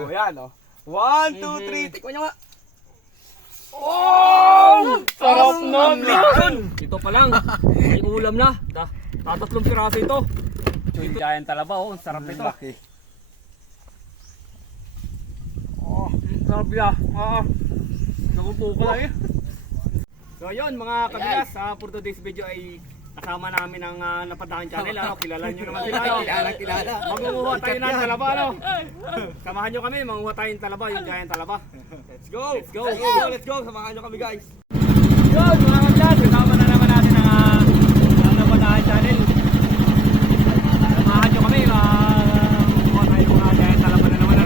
O yan, o. 1, 2, 3. Tikman nyo nga. Oh! Sarap nun! Ito pa lang. May ulam na. Tatatlong piraso ito. Ito giant talaba, oh. Ang sarap ito. Oh, sarap ya. Nakupo ko lang eh. So ayun mga kabilas, for today's video ay kasama namin ang Napadaan Channel. Kilala nyo naman sila. Kilala. Mangunguha tayo ng talaba. Samahan nyo kami, mangunguha tayo ng talaba, yung giant talaba. Let's go. Let's go. Samahan nyo kami guys. Yun mga kabilas, kasama na naman natin ang Napadaan Channel. Samahan nyo kami, mangunguha tayo ng giant talaba na naman.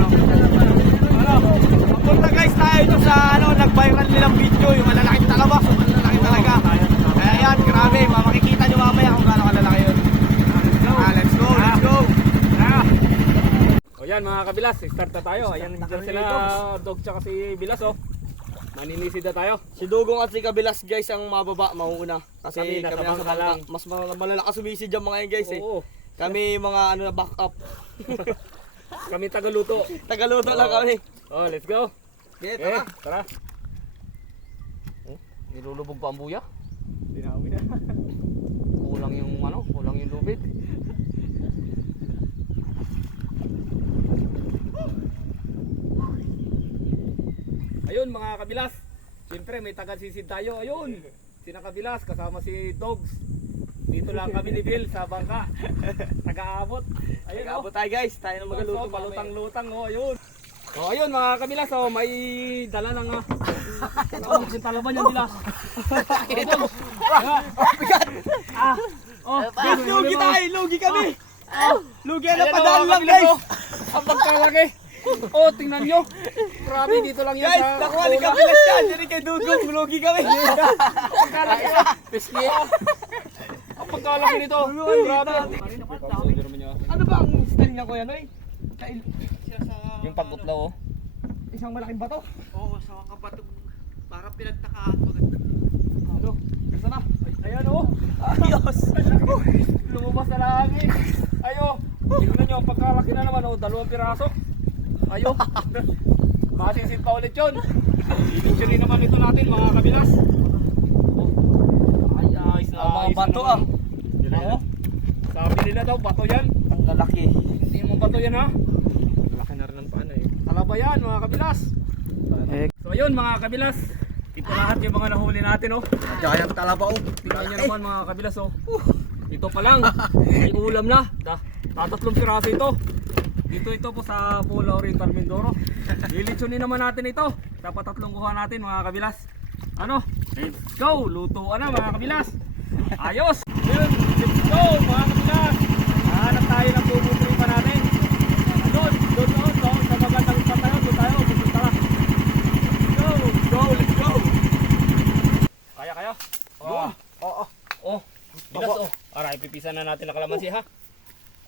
Punta guys tayo dun sa nag-viral nilang video. Yung malalaking talaba. So malalaki talaga. Kaya yan, grabe. Makikita nyo mamaya kung gaano kalalaki yun. Let's go. O yan mga kabilas, start na tayo. Ayan dyan sila, Dog tsaka si Bilas oh. Maninisid na tayo. Si Dugong at si Kabilas guys ang mababa, mauuna. Kasi Kami nasa bangka lang. mas malalakas sumisid dyan mga yan guys eh. Oo. Kami mga back up. Kami tagaluto. Tagaluto lang kami. Oh, let's go. Okay, Tara. Oh, nilulubog pa ang buya. Dinawi na. Kulang yung lubid. Ayun mga kabilas. Siyempre may taga-sisid tayo. Ayun. Sina Kabilas kasama si Dogs. Dito lang kami ni Bill sa bangka. Taga-abot. Ayun Abot tayo guys. Tayo na magaluto. Palutang-lutang oh, ayun. Oh, ayun mga kabilas oh, may dala ng yung talaban yung Bilas. Guys, lugi tayo. Lugi kami. Lugi na padaan lang guys. Ang pagkalaki. Oh, tingnan nyo. Grabe, dito lang yan Guys, nakuha ni Kabilas yan. Diyan kay Dugong. Lugi kami. Pagkalaki na. Piski. Ang pagkalaki nito. Grabe. Ano ba ang style niya kuya Noy? Yung pag-uplaw oh. Isang malaking bato. Oo, sa mga kabatog. Parang pinagtakaan ko. Ano? Gusto na? Ayan oh. Ayos. Lumabas na lang eh. Ayo. Tingnan nyo, pagkalaki na naman oh. 2 piraso. Ayo. Masisid pa ulit yun. Ilunsuri naman ito natin mga kabilas. Oh. Ay, ayos na. Mga ayos bato naman. ah. Oo. Sabi nila daw, bato yan. Ang lalaki. Hindi mo bato yan ha. Laki na rin ng paano eh. Talaba yan mga kabilas. So ayun mga kabilas. Ito lahat yung mga nahuli natin oh. Giant talaba oh. Tingnan nyo naman mga kabilas oh. Ito pa lang. May ulam na. Tatatlong piraso ito. Ito po sa Pulau Oriental Mindoro. Lilitsunin naman natin ito. Dapat 3 kuha natin mga kabilas. Ano? Let's go! Lutuan na mga kabilas. Ayos! Let's go mga kabilas. Hanap tayo ng bubutri pa natin. Doon. Sa magandang spot tayo. Doon tayo. Tara. Let's go! Kaya? Oh. Bilas oh. Aray, pipisa na natin ang kalamansi ha.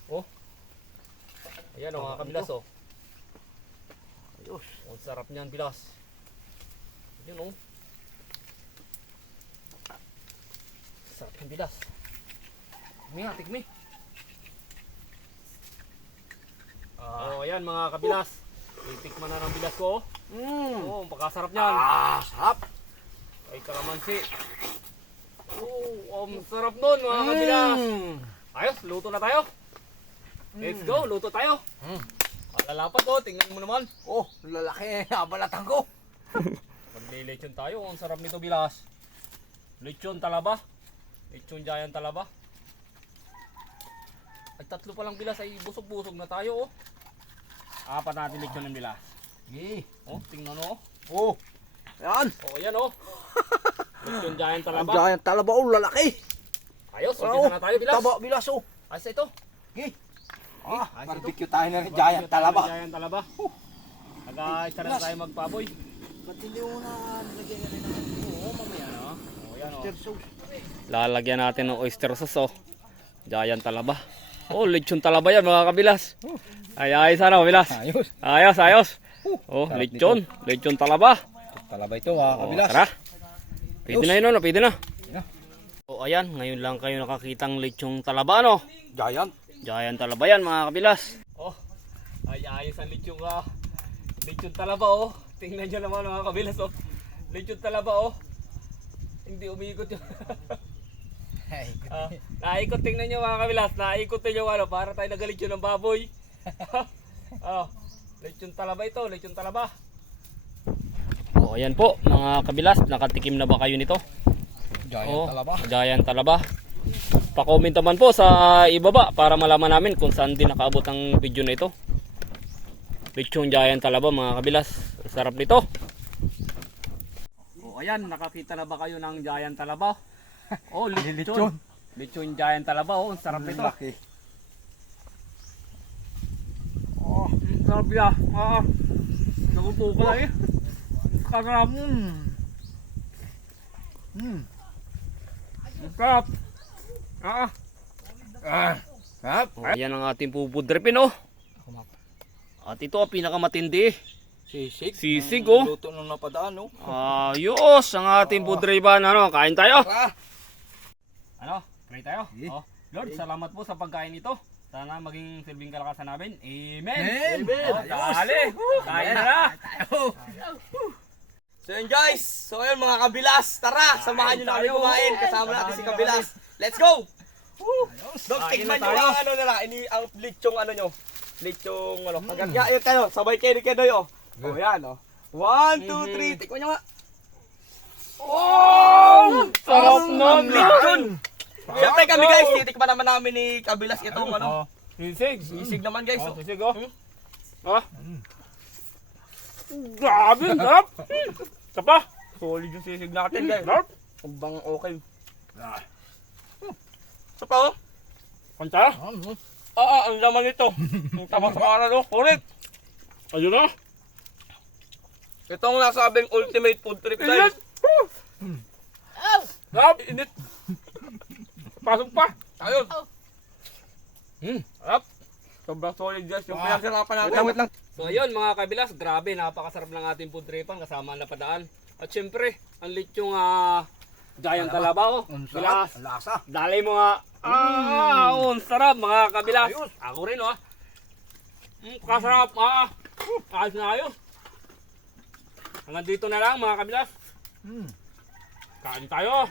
Oh. Ayan o mga kabilas oh. Ayos. Ang sarap niyan Bilas. Ayan oh. Sarap yung Bilas. Tikmi. Oh, ayan mga kabilas. Titikman na ng Bilas ko oh. Oh, ang pagkasarap niyan. Sarap. Ay kalamansi. Oh, ang sarap nun mga kabilas. Ayos, luto na tayo. Let's go, luto tayo. Lalapat oh, tingnan mo naman. Oh, lalaki. Abalatan ko. Maglilechon tayo, ang sarap nito Bilas. Lechon talaba. Lechon giant talaba. Ay 3 pa lang Bilas, ay busog-busog na tayo oh. 4 natin lechon ng Bilas. Oh, tingnan mo oh. Oh. Yan. Oh, ayan oh. Lechon giant Ang talaba. giant talaba oh, lalaki. Ayos, umpisa na tayo Bilas. Taba, Bilas oh. Ayos ito. Barbecue tayo ng giant talaba. Giant talaba. Nag-isa na tayo magpaboy. Ba't hindi mo na nilagyan na rin ng mamaya no? Oh, yan oh. oyster sauce? Lalagyan natin ng oyster sauce oh. Giant talaba. Oh, lechon talaba yan mga kabilas. Ay sana Bilas. Ayos. Oh, lechon talaba. Talaba ito mga kabilas. Tara. Pwede na yun, pwede na. So ayan, ngayon lang kayo nakakitang lechong talaba no. Giant. Giant talaba yan mga kabilas. Oh, ay ayos ang lechong Lechon talaba oh. Tingnan nyo naman mga kabilas oh. Lechon talaba oh. Hindi umiikot yun. Naikot, tingnan nyo mga kabilas. Naikot din yung ano, para tayo nagalechon ng baboy. Lechon talaba ito, lechon talaba. Oh, ayan po mga kabilas, nakatikim na ba kayo nito? Giant talaba. Giant talaba. Pa-comment naman po sa ibaba para malaman namin kung saan din nakaabot ang video na ito. Lechon giant talaba mga kabilas. Sarap nito. Oh, ayan, nakakita na ba kayo ng giant talaba? Oh, lechon. Lechon giant talaba, oh, ang sarap nito. Oh, ang sarap ya. Nakupo ko lang eh. Sarap. Sarap. Sarap. Oh, ayan ang ating pupudrepin oh. At ito ang pinakamatindi. Sisig. Sisig oh. Luto nung napadaan oh. Ayos ang ating pudrepan. Ano, kain tayo. Tara. Ano, pray tayo. Oh, Lord, salamat po sa pagkain ito. Sana maging silbing kalakasan namin. Amen. Amen. Oh, dali. Kain na. So yun guys, so yun mga kabilas, tara, samahan nyo na kami kumain, kasama natin si kabilas. Let's go! Dog, Kain tignan na nyo tayo. ang ano nila, ang lechong ano nyo. Lechong ano, hanggang yun kayo, sabay kayo ni Kedoy oh. Oh yan oh. 1, 2, 3, tikman nyo nga. Oh! Sarap nun. Lechon! Siyempre kami guys, titikman naman namin ni kabilas itong ano. Sisig. Sisig naman guys. Oh. Sisig oh. Grabe, sarap. Sapa. Solid yung sisig natin guys. Sarap. Bang okay. Sa pa oh. Kanta? Ang laman nito. Ang tama sa karan oh. Correct. Ayun na. Ito ang nasabing ultimate food trip guys. Sarap. Init. Pasok pa. Ayun. Sarap. Sobrang solid guys. Yung pinagsarapan natin. Wait lang. So ayun mga kabilas, grabe, napakasarap ng ating food tripan kasama ang napadaan. At syempre, ang lechong giant talaba oh. Bilas. Lasa. Dali mo nga. Ang sarap mga kabilas. Ako rin oh. Kasarap. Ayos na ayos. Hanggang dito na lang mga kabilas. Kain tayo.